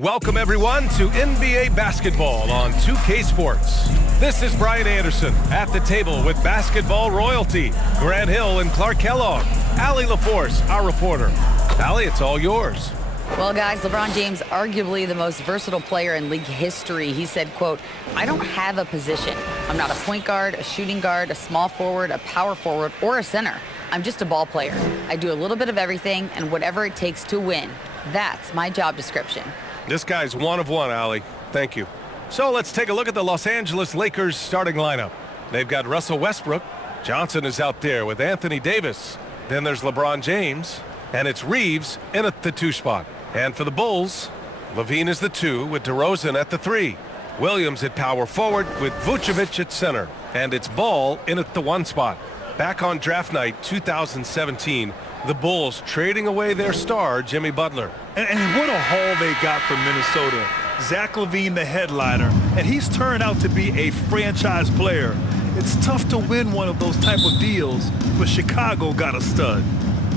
Welcome everyone to NBA basketball on 2K Sports. This is Brian Anderson at the table with basketball royalty, Grant Hill and Clark Kellogg. Allie LaForce, our reporter. Allie, it's all yours. Well, guys, LeBron James, arguably the most versatile player in league history. He said, quote, "I don't have a position. I'm not a point guard, a shooting guard, a small forward, a power forward, or a center. I'm just a ball player. I do a little bit of everything and whatever it takes to win. That's my job description." This guy's one of one, Allie. Thank you. So let's take a look at the Los Angeles Lakers starting lineup. They've got Russell Westbrook. Johnson is out there with Anthony Davis. Then there's LeBron James. And it's Reeves in at the 2 spot. And for the Bulls, Levine is the 2 with DeRozan at the 3. Williams at power forward with Vucevic at center. And it's Ball in at the 1 spot. Back on draft night 2017, the Bulls trading away their star, Jimmy Butler. And what a haul they got from Minnesota. Zach LaVine, the headliner, and he's turned out to be a franchise player. It's tough to win one of those type of deals, but Chicago got a stud.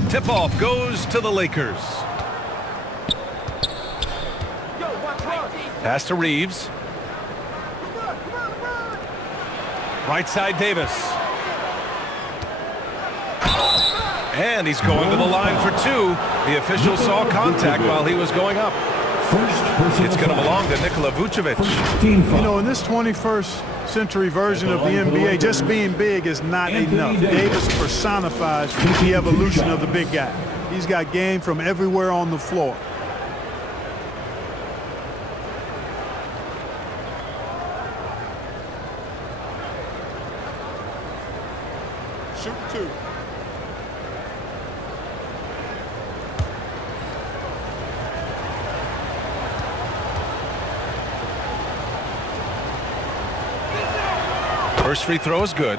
Tip-off goes to the Lakers. Pass to Reeves. Right side Davis. And he's going to the line for 2. The official saw contact while he was going up. It's going to belong to Nikola Vucevic. You know, in this 21st century version of the NBA, just being big is not enough. Davis personifies the evolution of the big guy. He's got game from everywhere on the floor. Shoot 2. First free throw is good.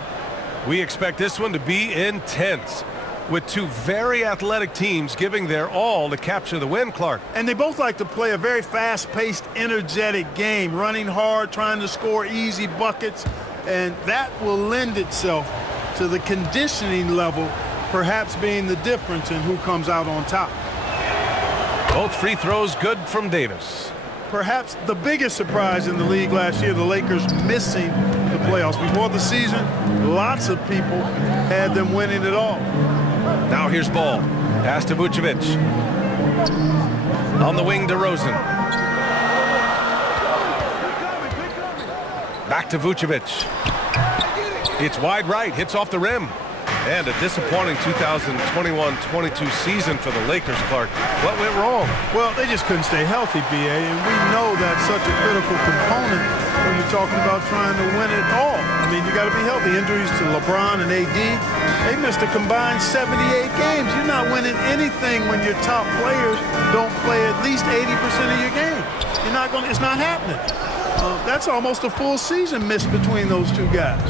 We expect this one to be intense, with 2 very athletic teams giving their all to capture the win, Clark. And they both like to play a very fast-paced, energetic game, running hard, trying to score easy buckets, and that will lend itself to the conditioning level perhaps being the difference in who comes out on top. Both free throws good from Davis. Perhaps the biggest surprise in the league last year, the Lakers missing the playoffs. Before the season, lots of people had them winning it all. Now here's Ball. Pass to Vucevic. On the wing, DeRozan. Back to Vucevic. It's wide right, hits off the rim. And a disappointing 2021-22 season for the Lakers, Clark. What went wrong? Well, they just couldn't stay healthy, B.A., and we know that's such a critical component when you're talking about trying to win it all. I mean, you got to be healthy. Injuries to LeBron and AD, they missed a combined 78 games. You're not winning anything when your top players don't play at least 80% of your game. You're not going. It's not happening. That's almost a full season missed between those 2 guys.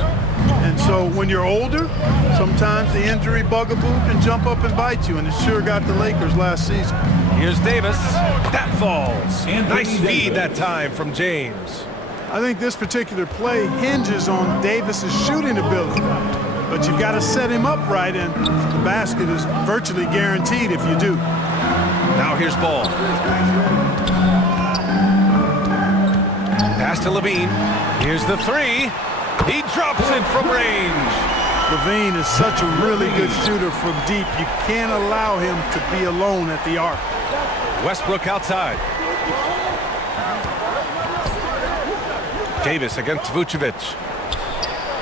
And so when you're older, sometimes the injury bugaboo can jump up and bite you, and it sure got the Lakers last season. Here's Davis. That falls. Nice feed that time from James. I think this particular play hinges on Davis's shooting ability. But you've got to set him up right, and the basket is virtually guaranteed if you do. Now here's Ball. Pass to Levine. Here's the 3. He drops it from range. Levine is such a really good shooter from deep. You can't allow him to be alone at the arc. Westbrook outside. Davis against Vucevic.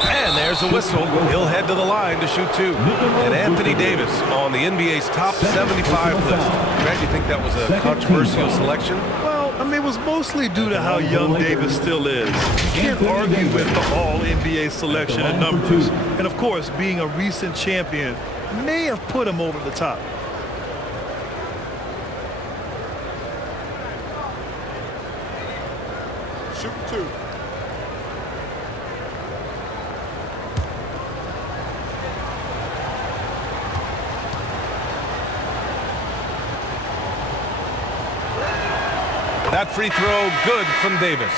And there's a whistle. He'll head to the line to shoot 2. And Anthony Davis on the NBA's top 75 list. Grant, you think that was a controversial selection? Well, I mean, it was mostly due to how young Davis still is. You can't argue with the all-NBA selection and numbers. And, of course, being a recent champion may have put him over the top. Shoot 2. That free throw good from Davis.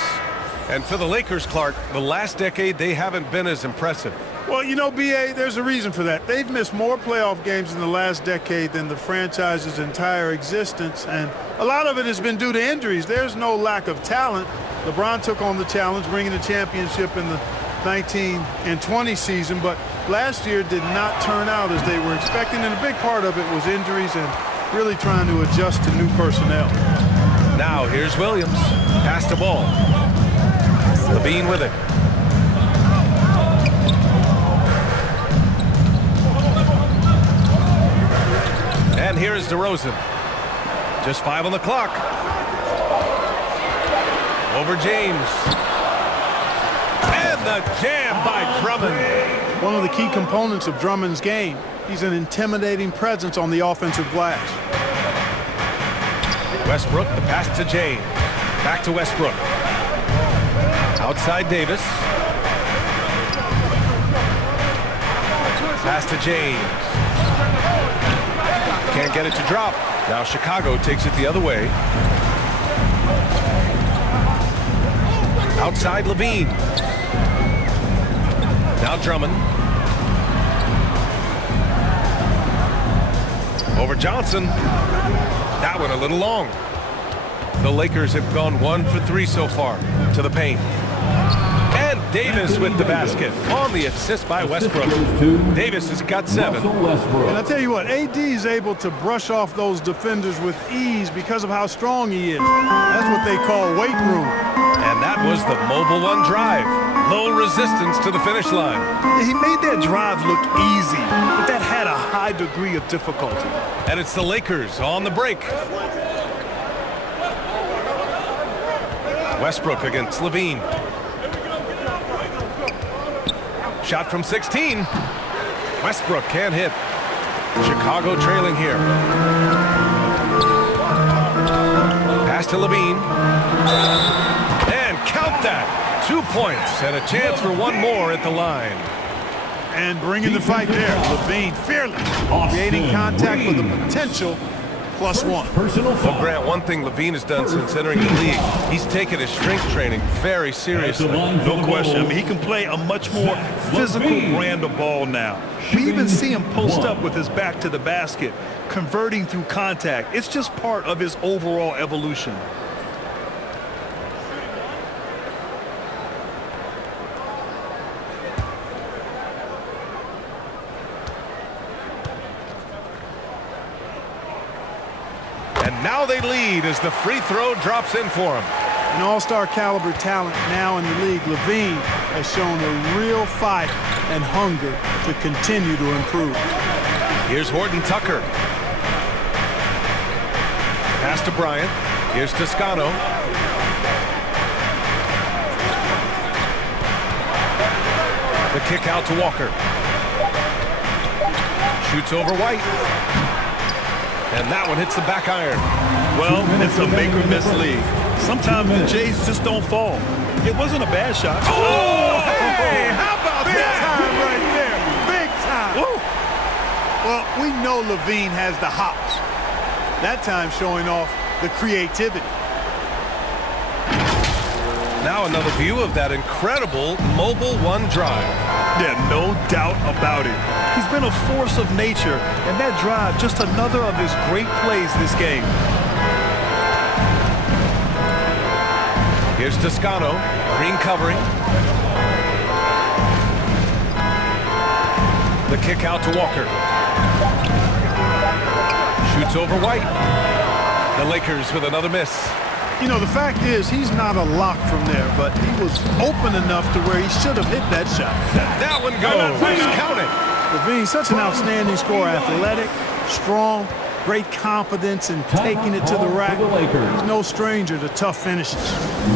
And for the Lakers, Clark, the last decade they haven't been as impressive. Well, you know, B.A., there's a reason for that. They've missed more playoff games in the last decade than the franchise's entire existence, and a lot of it has been due to injuries. There's no lack of talent. LeBron took on the challenge, bringing the championship in the 19 and 20 season, but last year did not turn out as they were expecting, and a big part of it was injuries and really trying to adjust to new personnel. Now here's Williams. Pass the ball. Levine with it. And here is DeRozan. Just 5 on the clock. Over James. And the jam by Drummond. One of the key components of Drummond's game. He's an intimidating presence on the offensive glass. Westbrook, the pass to James. Back to Westbrook. Outside Davis. Pass to James. Can't get it to drop. Now Chicago takes it the other way. Outside Levine. Now Drummond. Over Johnson. That one a little long. The Lakers have gone 1 for 3 so far to the paint. And Davis with the basket on the assist by Westbrook. Davis has got 7. And I tell you what, AD is able to brush off those defenders with ease because of how strong he is. That's what they call weight room. And that was the mobile one drive. Low resistance to the finish line. He made that drive look easy, but that had a high degree of difficulty. And it's the Lakers on the break. Westbrook against Levine. Shot from 16. Westbrook can't hit. Chicago trailing here. Pass to Levine. And count that. 2 points and a chance for one more at the line. And bringing the fight there. Levine fearless. Creating contact with the potential +1. Well, Grant, one thing Levine has done since entering the league, he's taken his strength training very seriously. No question. I mean, he can play a much more physical brand of ball now. We even see him post up with his back to the basket, converting through contact. It's just part of his overall evolution. Now they lead as the free throw drops in for him. An all-star caliber talent now in the league. Levine has shown a real fight and hunger to continue to improve. Here's Horton Tucker. Pass to Bryant. Here's Toscano. The kick out to Walker. Shoots over White. And that one hits the back iron. Well, it's a make or miss league. Sometimes the Jays just don't fall. It wasn't a bad shot. Oh, hey, how about Big that? time right there. Big time. Woo. Well, we know Levine has the hops. That time showing off the creativity. Now another view of that incredible mobile one drive. Yeah, no doubt about it. He's been a force of nature, and that drive, just another of his great plays this game. Here's Toscano, Green covering. The kick out to Walker. Shoots over White. The Lakers with another miss. You know, the fact is he's not a lock from there, but he was open enough to where he should have hit that shot. That one goes. Count it. Levine, such an outstanding scorer, athletic, strong, great confidence in taking it to the rack. He's no stranger to tough finishes.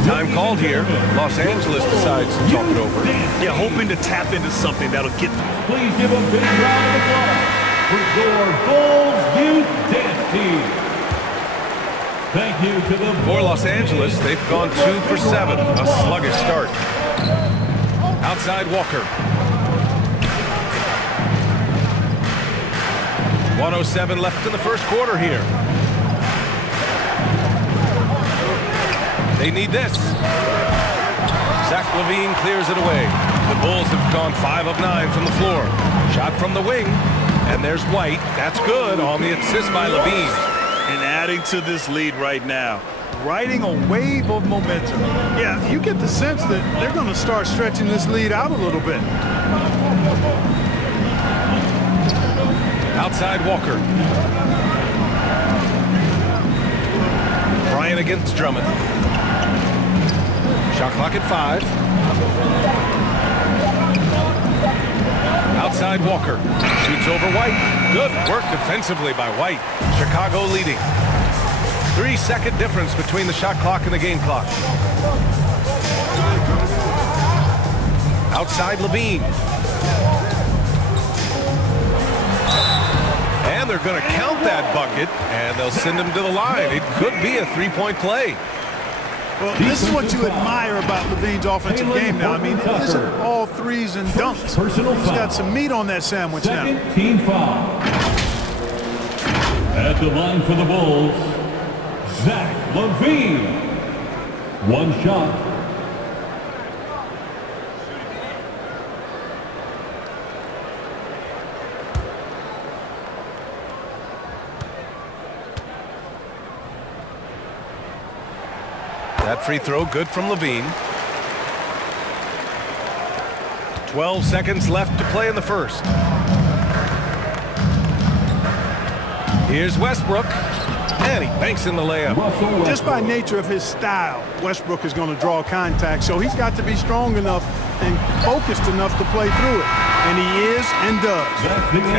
Time called here. Los Angeles decides to talk it over. Yeah, hoping to tap into something that'll get them. Please give a big round of applause for your Bulls Youth Dance Team. Thank you to the For Los Angeles, they've gone 2 for 7. A sluggish start. Outside Walker. 1:07 left in the first quarter here. They need this. Zach LaVine clears it away. The Bulls have gone 5 of 9 from the floor. Shot from the wing, and there's White. That's good on the assist by Levine. And adding to this lead right now, riding a wave of momentum. Yeah, you get the sense that they're going to start stretching this lead out a little bit. Outside Walker. Bryant against Drummond. Shot clock at 5. Outside Walker. Shoots over White. Good work defensively by White. Chicago leading. 3-second difference between the shot clock and the game clock. Outside Levine. And they're going to count that bucket, and they'll send him to the line. It could be a three-point play. Well, this is what you admire about Levine's offensive game now. I mean, it isn't all threes and dunks. He's got some meat on that sandwich now. Second team foul. At the line for the Bulls, Zach LaVine. One shot. That free throw good from Levine. 12 seconds left to play in the first. Here's Westbrook. And he banks in the layup. Just by nature of his style, Westbrook is going to draw contact, so he's got to be strong enough and focused enough to play through it. And he is and does.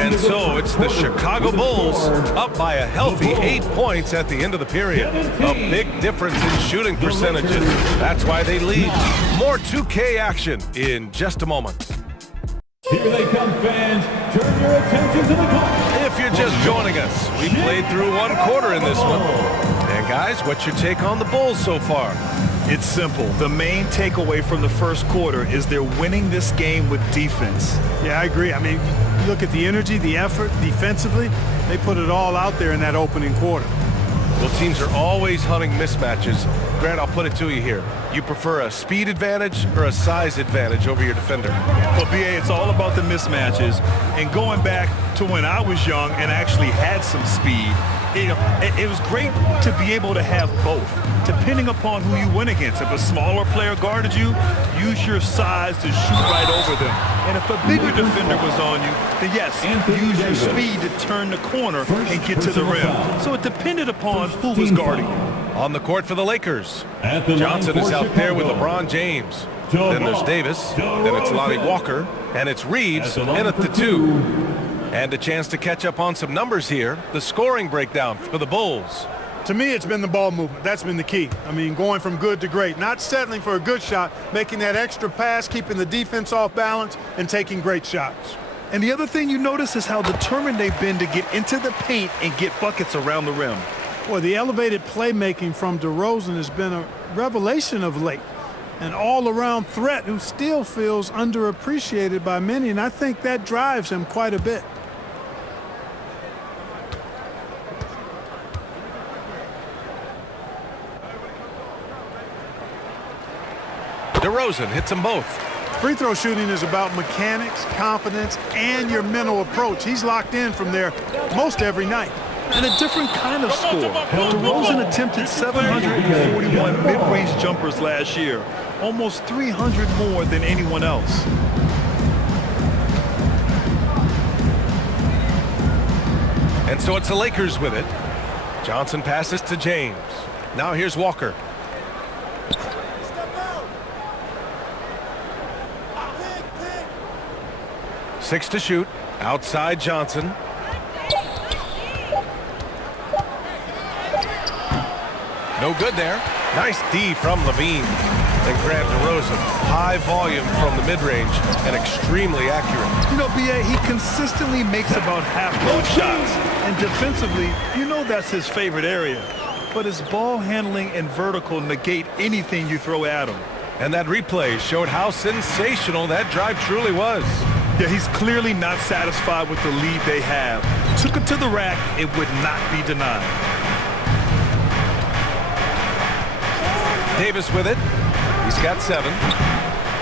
And so it's the Chicago Bulls up by a healthy 8 points at the end of the period. A big difference in shooting percentages. That's why they lead. More 2K action in just a moment. Here they come, fans. Turn your attention to the clock. If you're just joining us, we played through one quarter in this one. And guys, what's your take on the Bulls so far? It's simple. The main takeaway from the first quarter is they're winning this game with defense. Yeah, I agree. I mean, you look at the energy, the effort defensively, they put it all out there in that opening quarter. Well, teams are always hunting mismatches. Grant, I'll put it to you here. You prefer a speed advantage or a size advantage over your defender? Well, BA, it's all about the mismatches. And going back to when I was young and actually had some speed, it was great to be able to have both, depending upon who you went against. If a smaller player guarded you, use your size to shoot right over them. And if a bigger defender was on you, then yes, use your speed to turn the corner and get to the rim. So it depended upon who was guarding you. On the court for the Lakers, Johnson is out there with LeBron James. Then there's Davis, then it's Lonnie Walker, and it's Reeves in at the 2. And a chance to catch up on some numbers here. The scoring breakdown for the Bulls. To me, it's been the ball movement. That's been the key. I mean, going from good to great. Not settling for a good shot, making that extra pass, keeping the defense off balance, and taking great shots. And the other thing you notice is how determined they've been to get into the paint and get buckets around the rim. Boy, the elevated playmaking from DeRozan has been a revelation of late. An all-around threat who still feels underappreciated by many, and I think that drives him quite a bit. DeRozan hits them both. Free throw shooting is about mechanics, confidence, and your mental approach. He's locked in from there most every night. And a different kind of score. DeRozan attempted 741 mid-range jumpers last year, almost 300 more than anyone else. And so it's the Lakers with it. Johnson passes to James. Now here's Walker. Six to shoot. Outside Johnson. No good there. Nice D from Levine. And Grant DeRozan. High volume from the mid-range and extremely accurate. You know, BA, he consistently makes about half those shots. And defensively, you know that's his favorite area. But his ball handling and vertical negate anything you throw at him. And that replay showed how sensational that drive truly was. Yeah, he's clearly not satisfied with the lead they have. Took it to the rack, it would not be denied. Davis with it. He's got 7.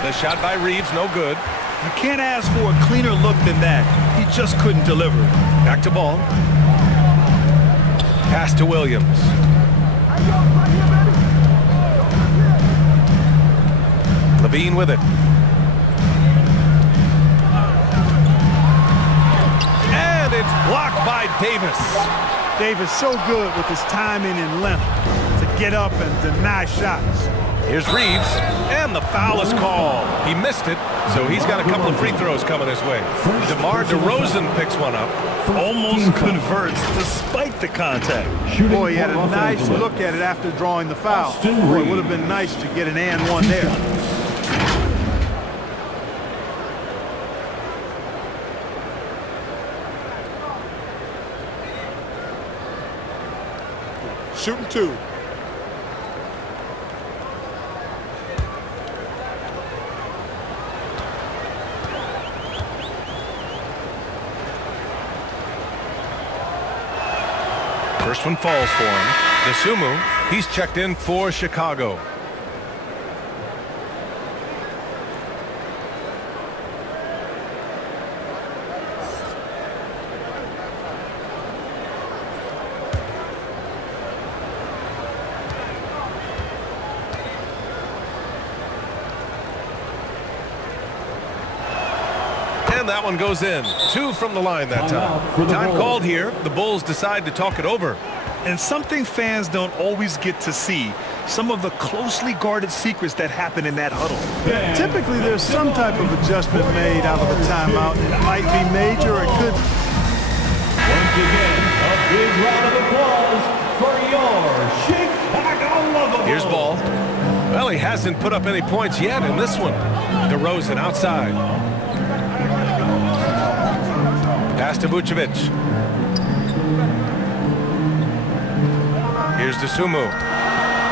The shot by Reeves, no good. You can't ask for a cleaner look than that. He just couldn't deliver. Back to ball. Pass to Williams. Levine with it. And it's blocked by Davis. Davis so good with his timing and length to get up and deny shots. Here's Reeves, and the foul is called. He missed it, so he's got a couple of free throws coming his way. DeMar DeRozan picks one up. Almost converts despite the contact. Boy, he had a nice look at it after drawing the foul. Boy, it would have been nice to get an and one there. Shooting 2. First one falls for him. Dosunmu, he's checked in for Chicago. And that one goes in. 2 from the line that time. Time called here. The Bulls decide to talk it over. And something fans don't always get to see, some of the closely guarded secrets that happen in that huddle. Typically, there's some type of adjustment made out of a timeout. It might be major, it could. Once again, a big round of applause for your Chicago Lover. Here's Ball. Well, he hasn't put up any points yet in this one. DeRozan outside. Pass to Vucevic. Here's Dosunmu.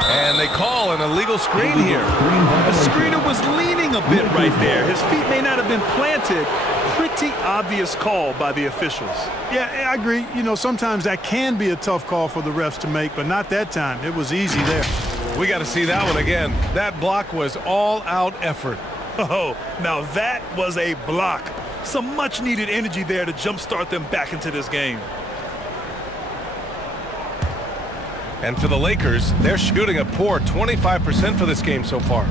And they call an illegal screen here. The screener was leaning a bit right there. His feet may not have been planted. Pretty obvious call by the officials. Yeah, I agree. You know, sometimes that can be a tough call for the refs to make, but not that time. It was easy there. We got to see that one again. That block was all-out effort. Oh, now that was a block. Some much-needed energy there to jumpstart them back into this game. And for the Lakers, they're shooting a poor 25% for this game so far.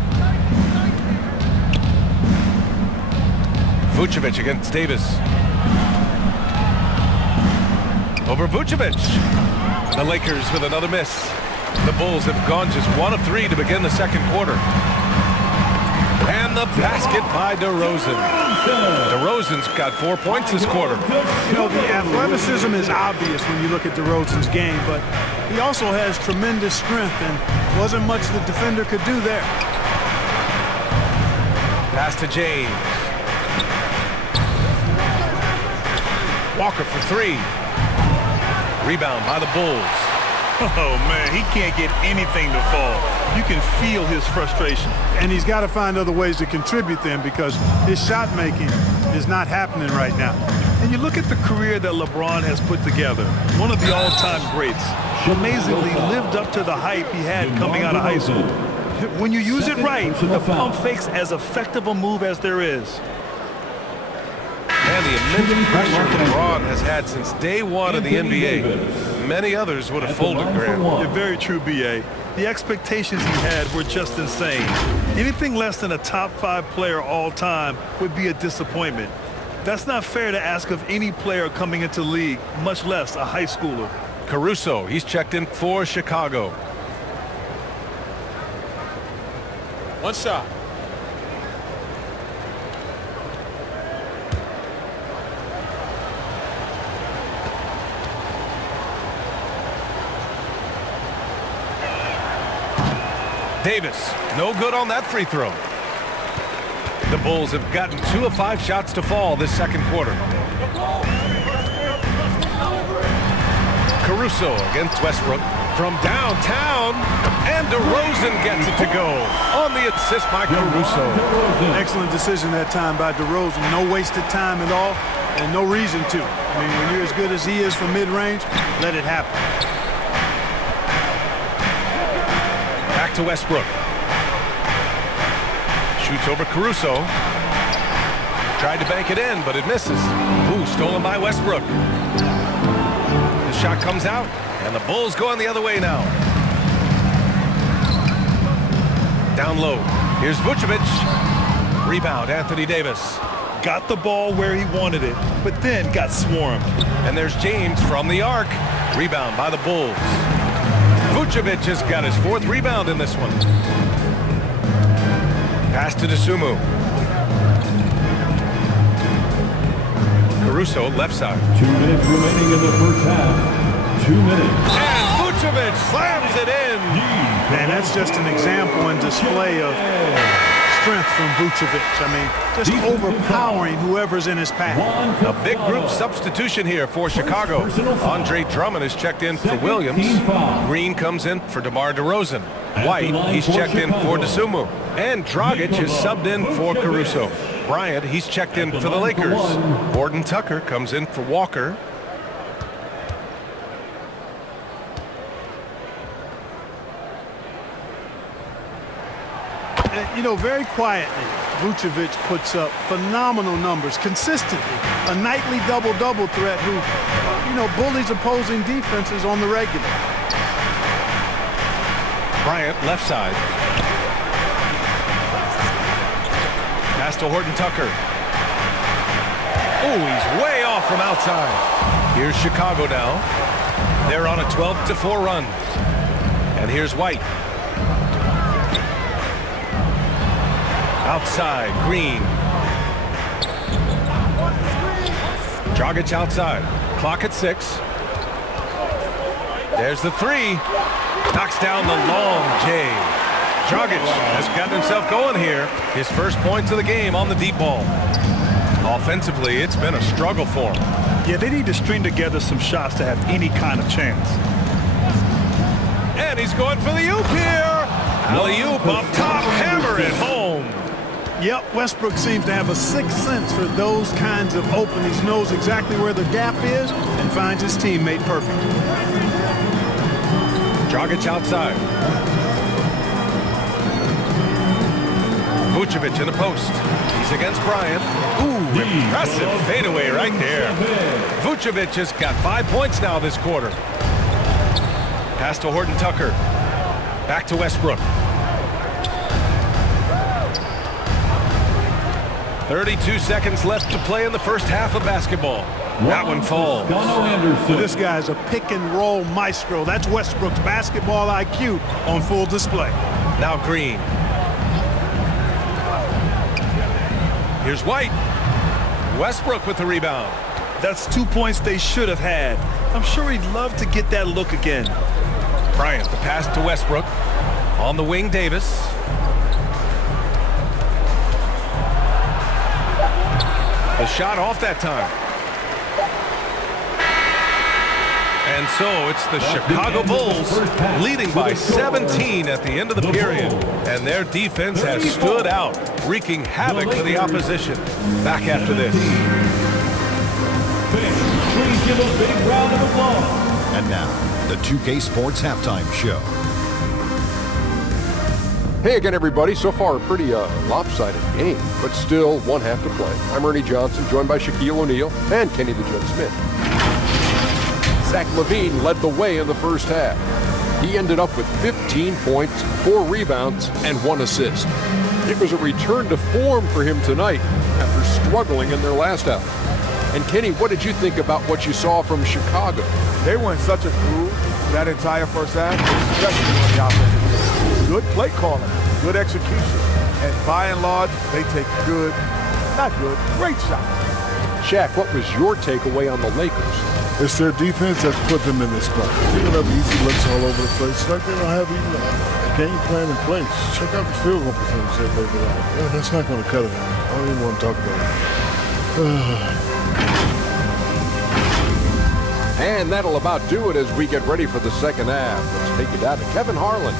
Vucevic against Davis. Over Vucevic. The Lakers with another miss. The Bulls have gone just 1 of 3 to begin the second quarter. And the basket by DeRozan. DeRozan's got 4 points this quarter. You know, the athleticism is obvious when you look at DeRozan's game, but he also has tremendous strength, and wasn't much the defender could do there. Pass to James. Walker for 3. Rebound by the Bulls. Oh, man, he can't get anything to fall. You can feel his frustration. And he's got to find other ways to contribute then, because his shot making is not happening right now. And you look at the career that LeBron has put together, one of the all-time greats, amazingly lived up to the hype he had coming out of high school. When you use it right, the pump fake's as effective a move as there is. And the immense pressure LeBron has had since day one of the NBA. Many others would have folded, Grant. You're very true, B.A. The expectations he had were just insane. Anything less than a top 5 player all time would be a disappointment. That's not fair to ask of any player coming into the league, much less a high schooler. Caruso, he's checked in for Chicago. One shot. Davis, no good on that free throw. The Bulls have gotten 2 of 5 shots to fall this second quarter. Caruso against Westbrook from downtown, and DeRozan gets it to go on the assist by Caruso. Excellent decision that time by DeRozan. No wasted time at all, and no reason to. I mean, when you're as good as he is from mid-range, let it happen. Back to Westbrook. Shoots over Caruso. Tried to bank it in, but it misses. Ooh, stolen by Westbrook. The shot comes out, and the Bulls going the other way now. Down low. Here's Vucevic. Rebound, Anthony Davis. Got the ball where he wanted it, but then got swarmed. And there's James from the arc. Rebound by the Bulls. Vucevic has got his 4th rebound in this one. Pass to Dosunmu. Caruso, left side. 2 minutes remaining in the first half. 2 minutes. And Vucevic slams it in. Man, that's just an example and display of strength from Vucevic. I mean, just overpowering whoever's in his path. A big group substitution here for Chicago. Andre Drummond is checked in for Williams. Green comes in for DeMar DeRozan. White, he's checked in for Dosunmu. And Dragic is subbed in for Caruso. Bryant, he's checked in for the Lakers. Gordon Tucker comes in for Walker. You know, very quietly, Vucevic puts up phenomenal numbers consistently. A nightly double-double threat who, you know, bullies opposing defenses on the regular. Bryant, left side. Pass to Horton Tucker. Oh, he's way off from outside. Here's Chicago now. They're on a 12-4 run. And here's White. Outside, Green. Dragic outside. Clock at 6. There's the 3. Knocks down the long J. Dragic has gotten himself going here. His first points of the game on the deep ball. Offensively, it's been a struggle for him. Yeah, they need to string together some shots to have any kind of chance. And he's going for the oop here. Alley-oop up top, hammer it home. Yep, Westbrook seems to have a sixth sense for those kinds of openings, knows exactly where the gap is, and finds his teammate perfect. Dragic outside. Vucevic in the post. He's against Bryant. Ooh, impressive fadeaway right there. Vucevic has got 5 points now this quarter. Pass to Horton Tucker. Back to Westbrook. 32 seconds left to play in the first half of basketball. That one falls. This guy's a pick-and-roll maestro. That's Westbrook's basketball IQ on full display. Now Green. Here's White. Westbrook with the rebound. That's 2 points they should have had. I'm sure he'd love to get that look again. Bryant, the pass to Westbrook. On the wing, Davis. A shot off that time. And so it's the Chicago Bulls leading by 17 at the end of the period. And their defense has stood out, wreaking havoc for the opposition. Back after this. Please give a big round of applause. And now, the 2K Sports Halftime Show. Hey again, everybody. So far, a pretty lopsided game, but still one half to play. I'm Ernie Johnson, joined by Shaquille O'Neal and Kenny the Jet Smith. Zach LaVine led the way in the first half. He ended up with 15 points, 4 rebounds, and 1 assist. It was a return to form for him tonight after struggling in their last outing. And Kenny, what did you think about what you saw from Chicago? They were in such a groove that entire first half, especially on the offensive end. Good play calling, good execution, and by and large, they take great shots. Shaq, what was your takeaway on the Lakers? It's their defense that's put them in this spot. Picking up easy looks all over the place. It's like they don't have even a game plan in place. Check out the field goal percentage that they've got. Yeah, that's not going to cut it. I don't even want to talk about it. And that'll about do it as we get ready for the second half. Let's take it down to Kevin Harlan.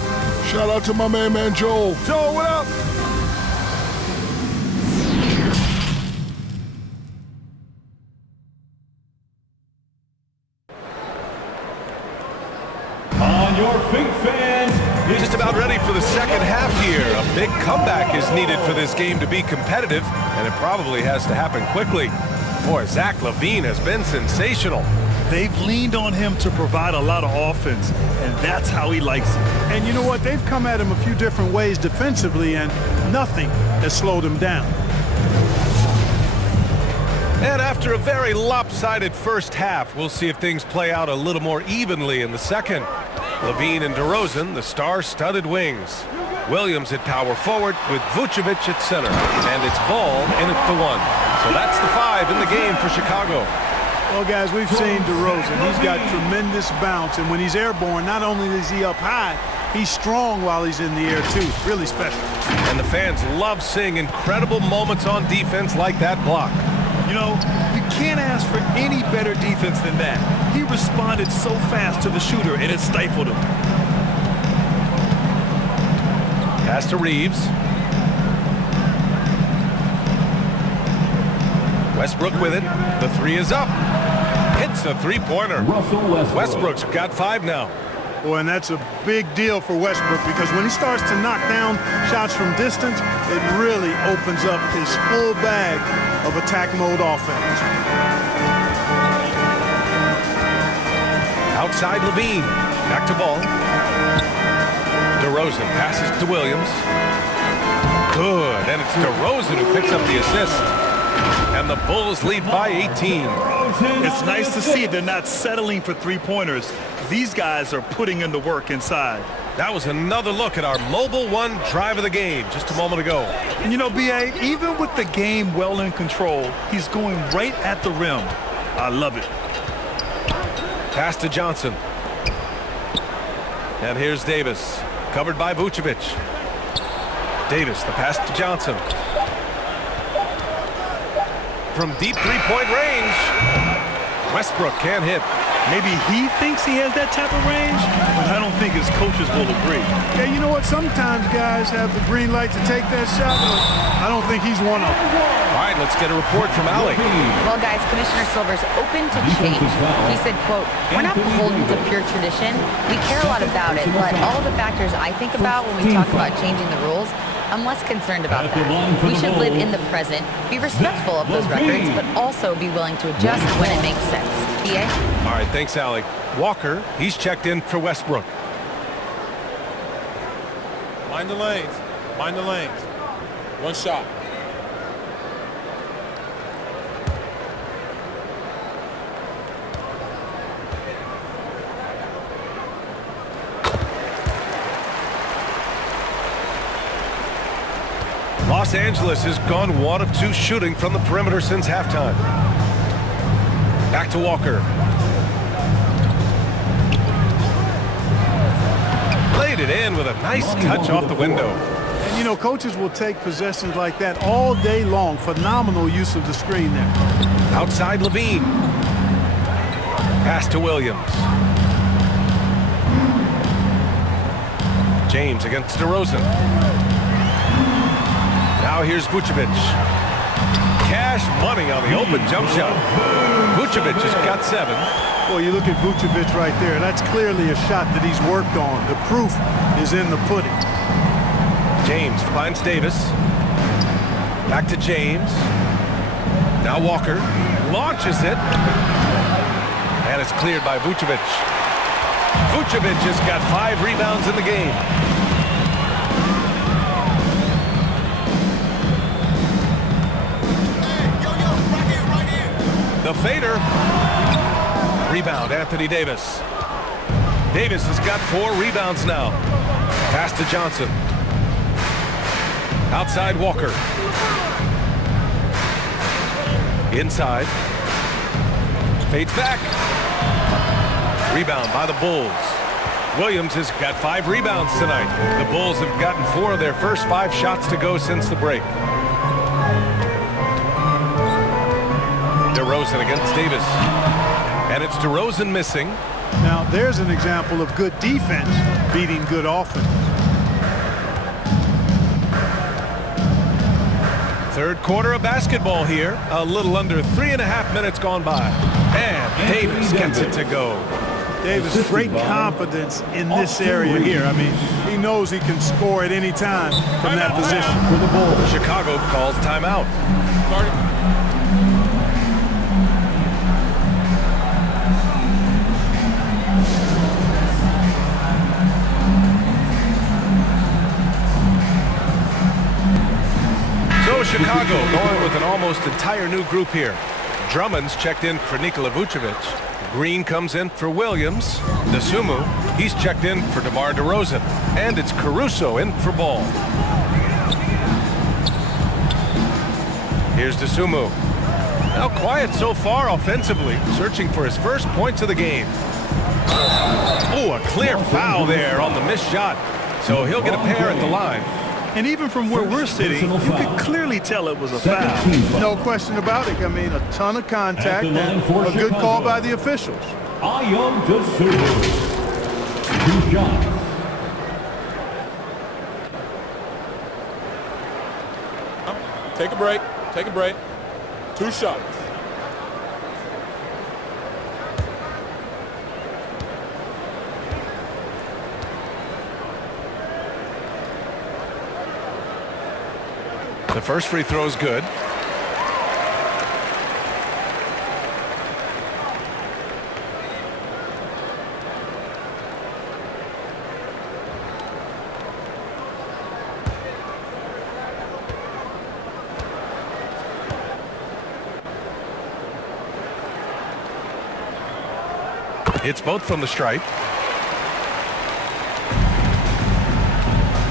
Shout out to my man Joel. Joel, what up? On your feet, fans. Just about ready ready for the second half here. A big comeback is needed for this game to be competitive, and it probably has to happen quickly. Boy, Zach LaVine has been sensational. They've leaned on him to provide a lot of offense, and that's how he likes it. And you know what? They've come at him a few different ways defensively, and nothing has slowed him down. And after a very lopsided first half, we'll see if things play out a little more evenly in the second. LaVine and DeRozan, the star-studded wings. Williams at power forward with Vucevic at center. And it's Ball in at the 1. So that's the 5 in the game for Chicago. Well, guys, we've seen DeRozan. He's got tremendous bounce, and when he's airborne, not only is he up high, he's strong while he's in the air, too. Really special. And the fans love seeing incredible moments on defense like that block. You know, you can't ask for any better defense than that. He responded so fast to the shooter, and it stifled him. Pass to Reeves. Westbrook with it. The 3 is up. Hits a three-pointer. Westbrook's got 5 now. Boy, and that's a big deal for Westbrook because when he starts to knock down shots from distance, it really opens up his full bag of attack mode offense. Outside LaVine. Back to Ball. DeRozan passes to Williams. Good. And it's DeRozan who picks up the assist. And the Bulls lead by 18. It's nice to see they're not settling for three-pointers. These guys are putting in the work inside. That was another look at our Mobile One drive of the game just a moment ago. And you know, B.A., even with the game well in control, he's going right at the rim. I love it. Pass to Johnson. And here's Davis, covered by Vucevic. Davis, the pass to Johnson. From deep three-point range, Westbrook can't hit. Maybe he thinks he has that type of range, but I don't think his coaches will agree. Yeah, you know what? Sometimes guys have the green light to take that shot, but I don't think he's one of them. All right, let's get a report from Allie. Well, guys, Commissioner Silver's open to change. He said, quote, "We're not beholden to pure tradition. We care a lot about it, but all of the factors I think about when we talk about changing the rules, I'm less concerned about that. We should live in the present, be respectful of those records, but also be willing to adjust when it makes sense." B.A.? All right, thanks, Allie. Walker, he's checked in for Westbrook. Mind the lanes. Mind the lanes. One shot. Los Angeles has gone 1 of 2 shooting from the perimeter since halftime. Back to Walker. Laid it in with a nice touch off the window. And, you know, coaches will take possessions like that all day long. Phenomenal use of the screen there. Outside LaVine. Pass to Williams. James against DeRozan. Now here's Vucevic. Cash money on the open jump shot. Vucevic has got 7. Well, you look at Vucevic right there. That's clearly a shot that he's worked on. The proof is in the pudding. James finds Davis. Back to James. Now Walker launches it. And it's cleared by Vucevic. Vucevic has got 5 rebounds in the game. The fader. Rebound, Anthony Davis. Davis has got 4 rebounds now. Pass to Johnson. Outside Walker. Inside. Fades back. Rebound by the Bulls. Williams has got 5 rebounds tonight. The Bulls have gotten 4 of their first 5 shots to go since the break. DeRozan against Davis. And it's DeRozan missing. Now, there's an example of good defense beating good offense. Third quarter of basketball here. A little under 3.5 minutes gone by. And Davis gets it to go. Davis, great confidence in this area here. I mean, he knows he can score at any time from that position. Chicago calls timeout. So Chicago going with an almost entire new group here. Drummond's checked in for Nikola Vucevic. Green comes in for Williams. Dosunmu, he's checked in for DeMar DeRozan. And it's Caruso in for Ball. Here's Dosunmu. Now quiet so far offensively, searching for his first points of the game. Oh, a clear foul there on the missed shot. So he'll get a pair at the line. And even from where we're sitting, you could clearly tell it was a foul. No question about it. I mean, a ton of contact and a good call by the officials. Ayo Dosunmu. 2 shots. Take a break. Take a break. 2 shots. The first free throw is good. Hits both from the stripe.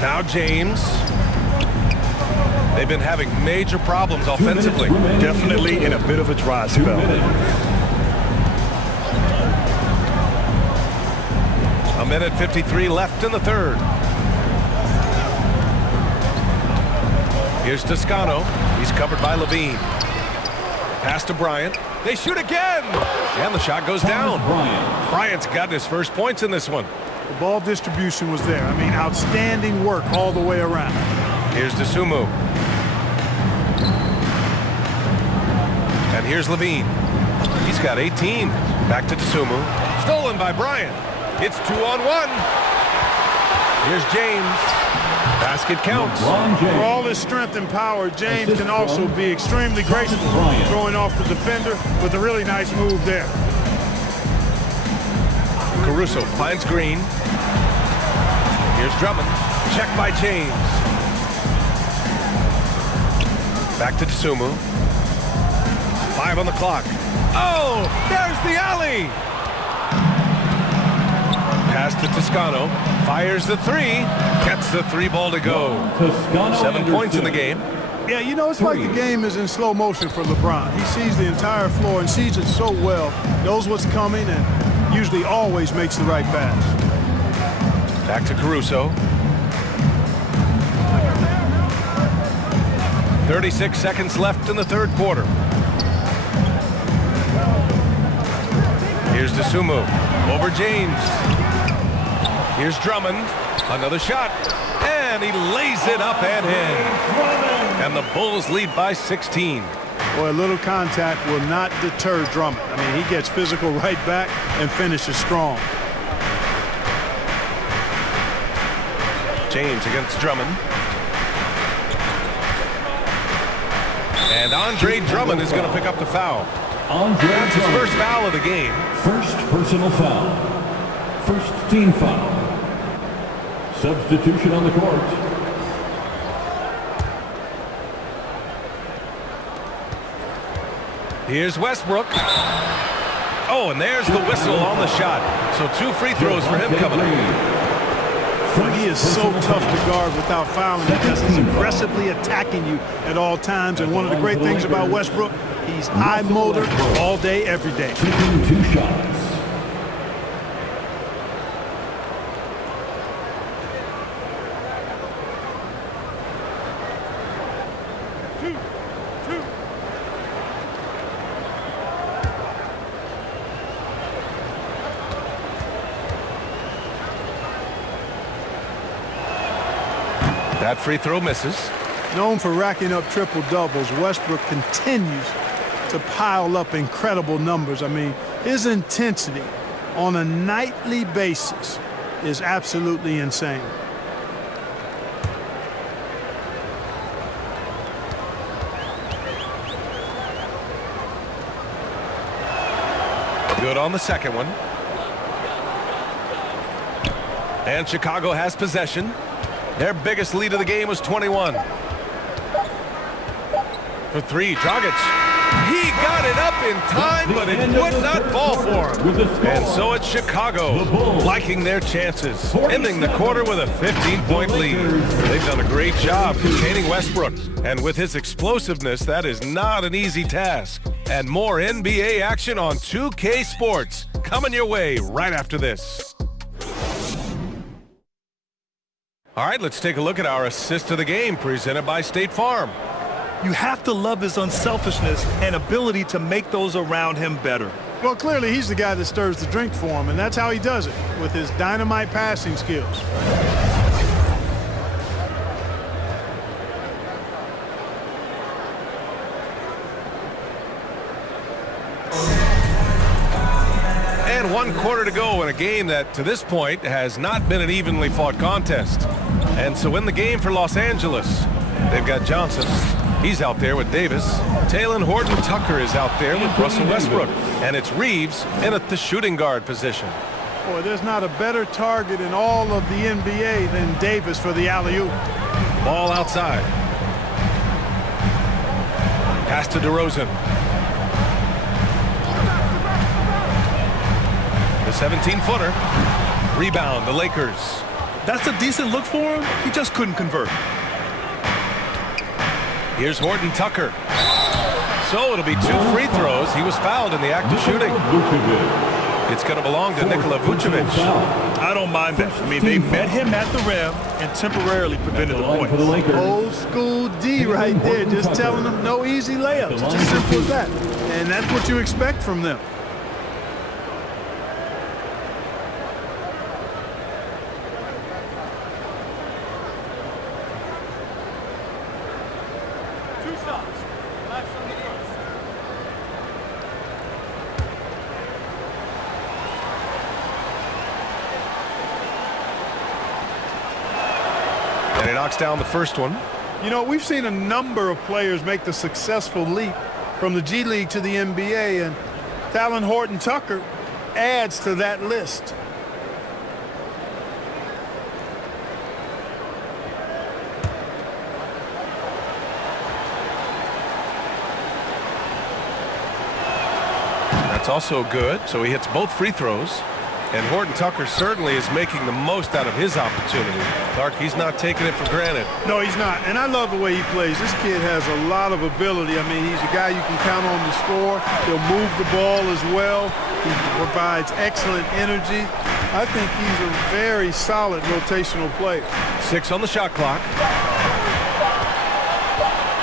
Now James. They've been having major problems offensively. Definitely in a bit of a dry spell. A minute 53 left in the third. Here's Toscano. He's covered by Levine. Pass to Bryant. They shoot again! And the shot goes down. Bryant's got his first points in this one. The ball distribution was there. I mean, outstanding work all the way around. Here's Dosunmu. And here's Levine. He's got 18. Back to Dosunmu. Stolen by Bryant. It's 2-on-1. Here's James. Basket counts. For all his strength and power, James can also be extremely graceful, throwing off the defender with a really nice move there. Caruso finds Green. Here's Drummond. Check by James. Back to Dosunmu. 5 on the clock. Oh, there's the alley. Pass to Toscano. Fires the 3. Gets the 3 ball to go. 7 points in the game. Yeah, you know, it's like the game is in slow motion for LeBron. He sees the entire floor and sees it so well, knows what's coming, and usually always makes the right pass. Back to Caruso. 36 seconds left in the third quarter. Here's Dosunmu. Over James. Here's Drummond. Another shot. And he lays it up and in. And the Bulls lead by 16. Boy, a little contact will not deter Drummond. I mean, he gets physical right back and finishes strong. James against Drummond. And Andre Drummond is going to pick up the foul. That's his first foul of the game. First personal foul. First team foul. Substitution on the court. Here's Westbrook. Oh, and there's the whistle on the shot. So 2 free throws for him coming up. He is so tough to guard without fouling because he's aggressively attacking you at all times. And one of the great things about Westbrook, he's high motor all day, every day. Taking 2 shots. That free throw misses. Known for racking up triple-doubles, Westbrook continues to pile up incredible numbers. I mean, his intensity on a nightly basis is absolutely insane. Good on the second one. And Chicago has possession. Their biggest lead of the game was 21. For three, Dragic. He got it up in time, but it would not fall for him. And so it's Chicago liking their chances, ending the quarter with a 15-point lead. They've done a great job containing Westbrook. And with his explosiveness, that is not an easy task. And more NBA action on 2K Sports coming your way right after this. All right, let's take a look at our assist of the game presented by State Farm. You have to love his unselfishness and ability to make those around him better. Well, clearly he's the guy that stirs the drink for him, and that's how he does it, with his dynamite passing skills. And 1 quarter to go in a game that, to this point, has not been an evenly fought contest. And so in the game for Los Angeles, they've got Johnson. He's out there with Davis. Talen Horton-Tucker is out there with Russell Westbrook. And it's Reeves in at the shooting guard position. Boy, there's not a better target in all of the NBA than Davis for the alley-oop. Ball outside. Pass to DeRozan. The 17-footer. Rebound, the Lakers. That's a decent look for him. He just couldn't convert. Here's Horton-Tucker. So it'll be 2 free throws. He was fouled in the act of shooting. It's going to belong to Nikola Vucevic. I don't mind that. I mean, they met him at the rim and temporarily prevented the points. Old school D right there, just telling them no easy layups. It's as simple as that. And that's what you expect from them. And he knocks down the first one. You know, we've seen a number of players make the successful leap from the G League to the NBA, and Talen Horton-Tucker adds to that list. That's also good. So he hits both free throws. And Horton-Tucker certainly is making the most out of his opportunity. Clark, he's not taking it for granted. No, he's not. And I love the way he plays. This kid has a lot of ability. I mean, he's a guy you can count on to score. He'll move the ball as well. He provides excellent energy. I think he's a very solid rotational player. 6 on the shot clock.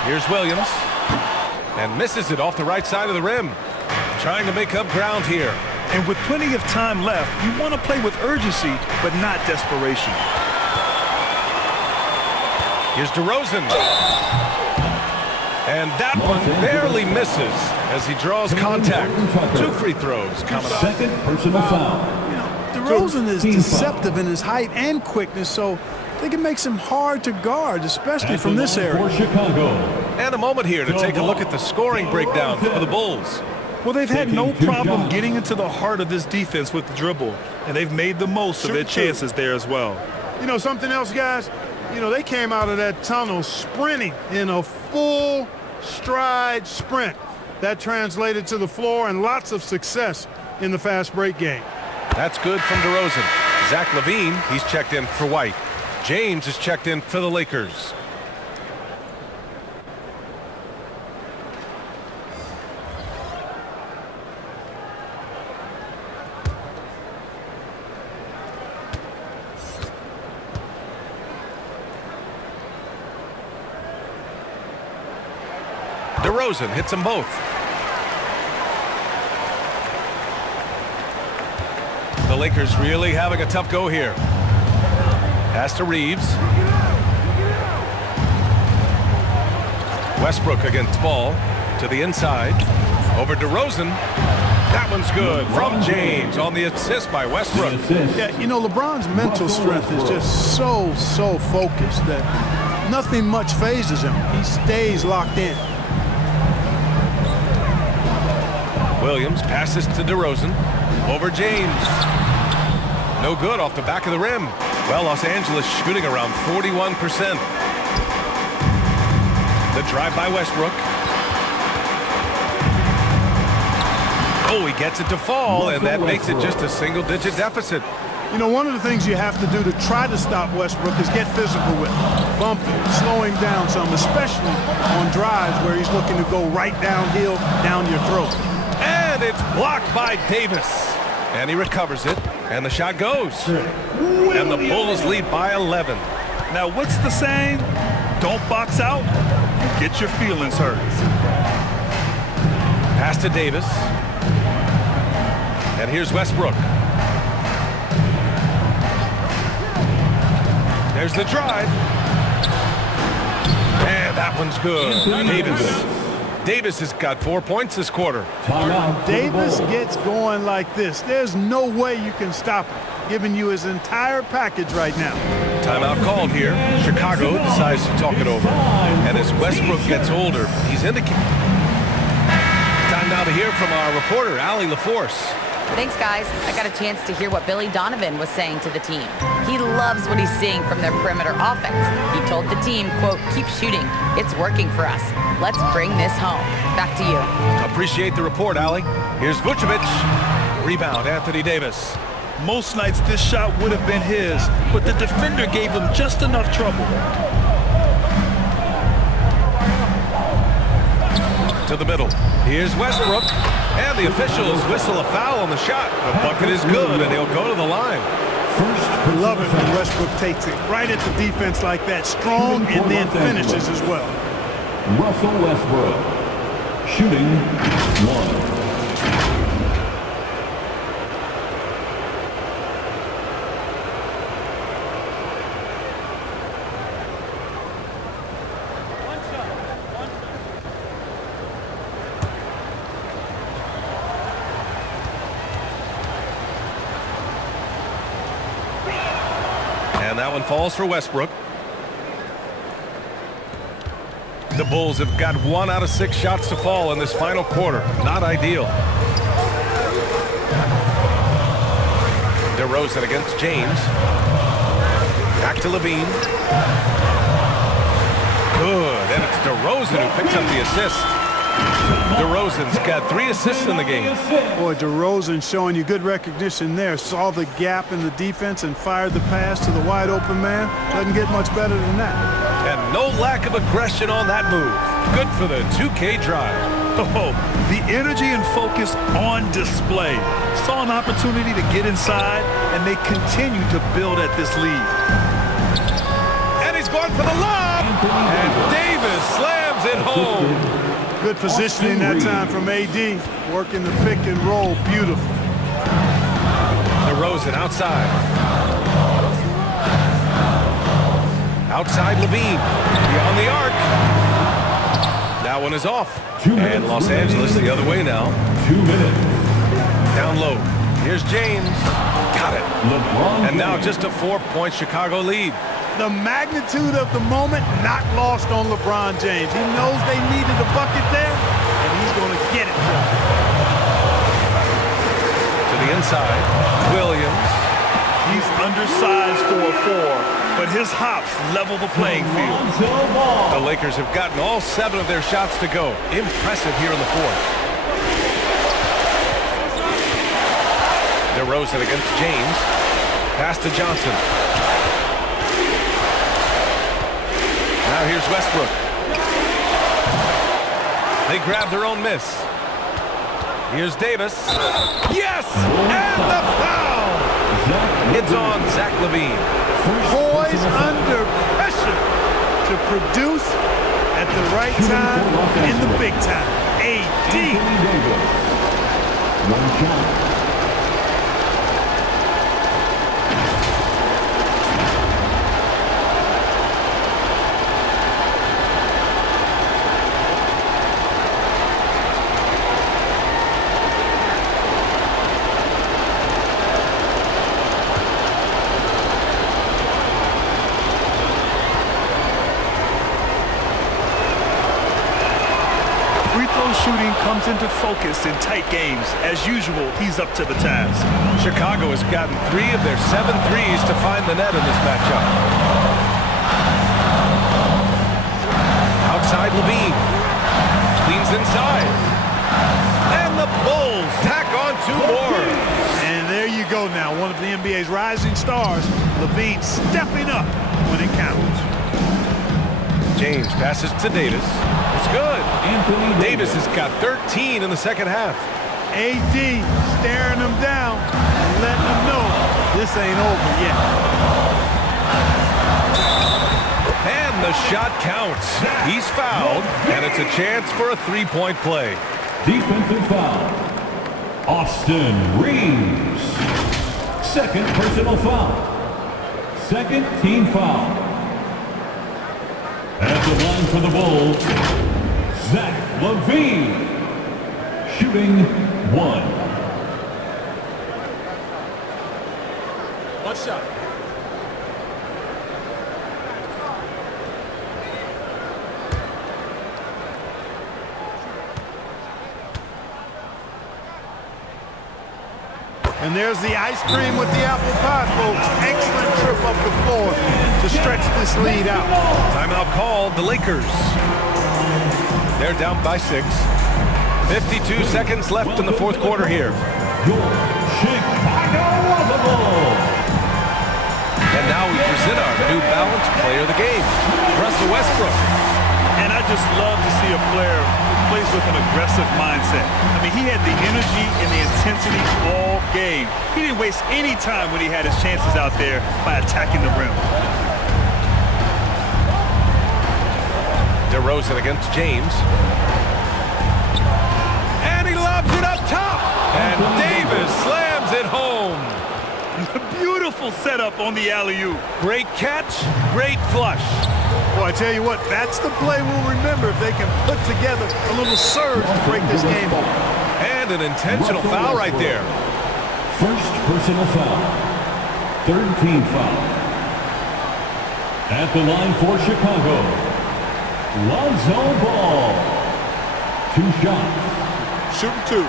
Here's Williams. And misses it off the right side of the rim. Trying to make up ground here. And with plenty of time left, you want to play with urgency, but not desperation. Here's DeRozan. And that one barely misses as he draws contact. 2 free throws coming up. Second personal foul. You know, DeRozan is deceptive in his height and quickness, so I think it makes him hard to guard, especially from this area. For Chicago. And a moment here to take a look at the scoring breakdown for the Bulls. Well, they've had no problem getting into the heart of this defense with the dribble, and they've made the most of their chances there as well. You know something else, guys? You know, they came out of that tunnel sprinting in a full stride sprint. That translated to the floor and lots of success in the fast break game. That's good from DeRozan. Zach LaVine, he's checked in for White. James is checked in for the Lakers. DeRozan hits them both. The Lakers really having a tough go here. Pass to Reeves. Westbrook against ball to the inside. Over DeRozan. That one's good from James on the assist by Westbrook. Yeah, you know, LeBron's mental strength is just so focused that nothing much phases him. He stays locked in. Williams passes to DeRozan. Over James. No good off the back of the rim. Well, Los Angeles shooting around 41%. The drive by Westbrook. Oh, he gets it to fall, and that makes it just a single-digit deficit. You know, one of the things you have to do to try to stop Westbrook is get physical with him. Bump him, slow him down some, especially on drives where he's looking to go right downhill, down your throat. And it's blocked by Davis. And he recovers it, and the shot goes. And the Bulls lead by 11. Now, what's the saying? Don't box out, get your feelings hurt. Pass to Davis. And here's Westbrook. There's the drive. And that one's good. Davis has got 4 points this quarter. Davis gets going like this. There's no way you can stop him, giving you his entire package right now. Timeout called here. Chicago decides to talk it over. And as Westbrook gets older, he's indicating. Time now to hear from our reporter, Allie LaForce. Thanks, guys. I got a chance to hear what Billy Donovan was saying to the team. He loves what he's seeing from their perimeter offense. He told the team, quote, keep shooting. It's working for us. Let's bring this home. Back to you. Appreciate the report, Allie. Here's Vucevic. Rebound, Anthony Davis. Most nights this shot would have been his, but the defender gave him just enough trouble. To the middle. Here's Westbrook. And the officials whistle a foul on the shot. The bucket is good, and he'll go to the line. I love it when Westbrook takes it right at the defense like that, strong, and then finishes as well. Russell Westbrook, shooting 1. And that one falls for Westbrook. The Bulls have got 1 out of 6 shots to fall in this final quarter. Not ideal. DeRozan against James. Back to Levine. Good. And it's DeRozan who picks up the assist. DeRozan's got 3 assists in the game. Boy, DeRozan showing you good recognition there. Saw the gap in the defense and fired the pass to the wide open man. Doesn't get much better than that. And no lack of aggression on that move. Good for the 2K drive. Oh, the energy and focus on display. Saw an opportunity to get inside, and they continue to build at this lead. And he's going for the lob. And Davis slams it home. Good positioning that time from AD. Working the pick and roll. Beautiful. DeRozan outside. Outside Levine. Beyond the arc. That one is off. And Los Angeles the other way now. 2 minutes. Down low. Here's James. Got it. And now just a 4-point Chicago lead. The magnitude of the moment not lost on LeBron James. He knows they needed a bucket there, and he's going to get it for them. To the inside, Williams. He's undersized for a 4, but his hops level the playing field. The Lakers have gotten all 7 of their shots to go. Impressive here in the 4th. DeRozan against James. Pass to Johnson. Now here's Westbrook. They grab their own miss. Here's Davis. Yes! And the foul! It's on Zach LaVine. Poised under pressure to produce at the right time in the big time. AD. One shot. Chicago's shooting comes into focus in tight games. As usual, he's up to the task. Chicago has gotten 3 of their 7 threes to find the net in this matchup. Outside Levine. Leans inside. And the Bulls tack on 2 more. And there you go now. One of the NBA's rising stars, Levine, stepping up when it counts. James passes to Davis. It's good. Davis has got 13 in the second half. AD staring him down and letting him know this ain't over yet. And the shot counts. He's fouled, and it's a chance for a 3-point play. Defensive foul. Austin Reeves. Second personal foul. Second team foul. At the line for the Bulls, Zach LaVine. Shooting 1. One shot. And there's the ice cream with the apple pie, folks. Excellent trip up the floor to stretch this lead out. Timeout called, the Lakers. They're down by 6. 52 seconds left in the fourth quarter here. Your Chicago Bulls. And now we present our New Balance player of the game, Russell Westbrook. And I just love to see a player who plays with an aggressive mindset. I mean, he had the energy and the intensity all game. He didn't waste any time when he had his chances out there by attacking the rim. DeRozan against James. And he lobs it up top. And Davis slams it home. Beautiful setup on the alley-oop. Great catch, great flush. Well, I tell you what, that's the play we'll remember if they can put together a little surge to break this game open. And an intentional foul right there. First personal foul. Third team foul. At the line for Chicago, Lonzo Ball. 2 shots. Shooting 2.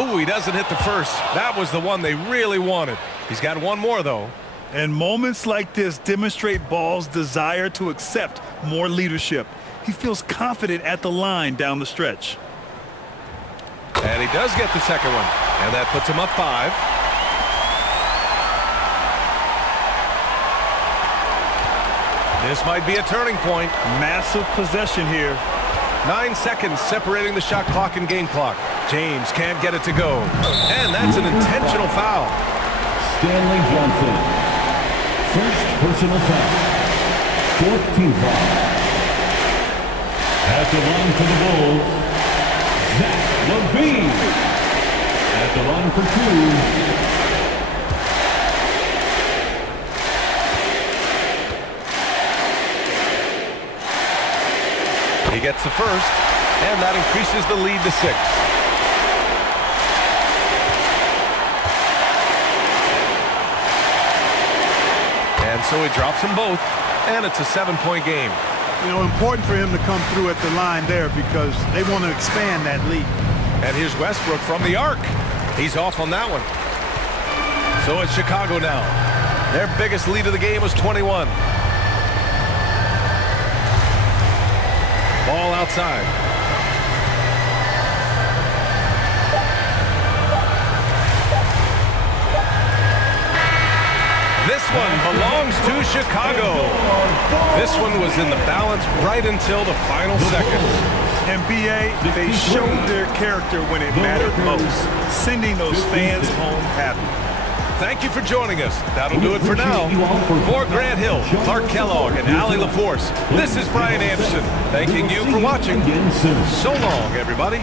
Ooh, he doesn't hit the first. That was the one they really wanted. He's got 1 more, though. And moments like this demonstrate Ball's desire to accept more leadership. He feels confident at the line down the stretch. And he does get the second one. And that puts him up 5. This might be a turning point. Massive possession here. 9 seconds separating the shot clock and game clock. James can't get it to go. And that's an intentional foul. Stanley Johnson. First personal foul. Fourth team foul. At the line for the Bulls, Zach LaVine. At the line for 2. He gets the first, and that increases the lead to 6. And so he drops them both, and it's a 7-point game. You know, important for him to come through at the line there because they want to expand that lead. And here's Westbrook from the arc. He's off on that one. So it's Chicago now. Their biggest lead of the game was 21. Ball outside. This one belongs to Chicago. This one was in the balance right until the final seconds. And BA, they showed their character when it mattered most, sending those fans home happy. Thank you for joining us. That'll do it for now. For Grant Hill, Clark Kellogg, and Allie LaForce, this is Brian Anderson, thanking you for watching. So long, everybody.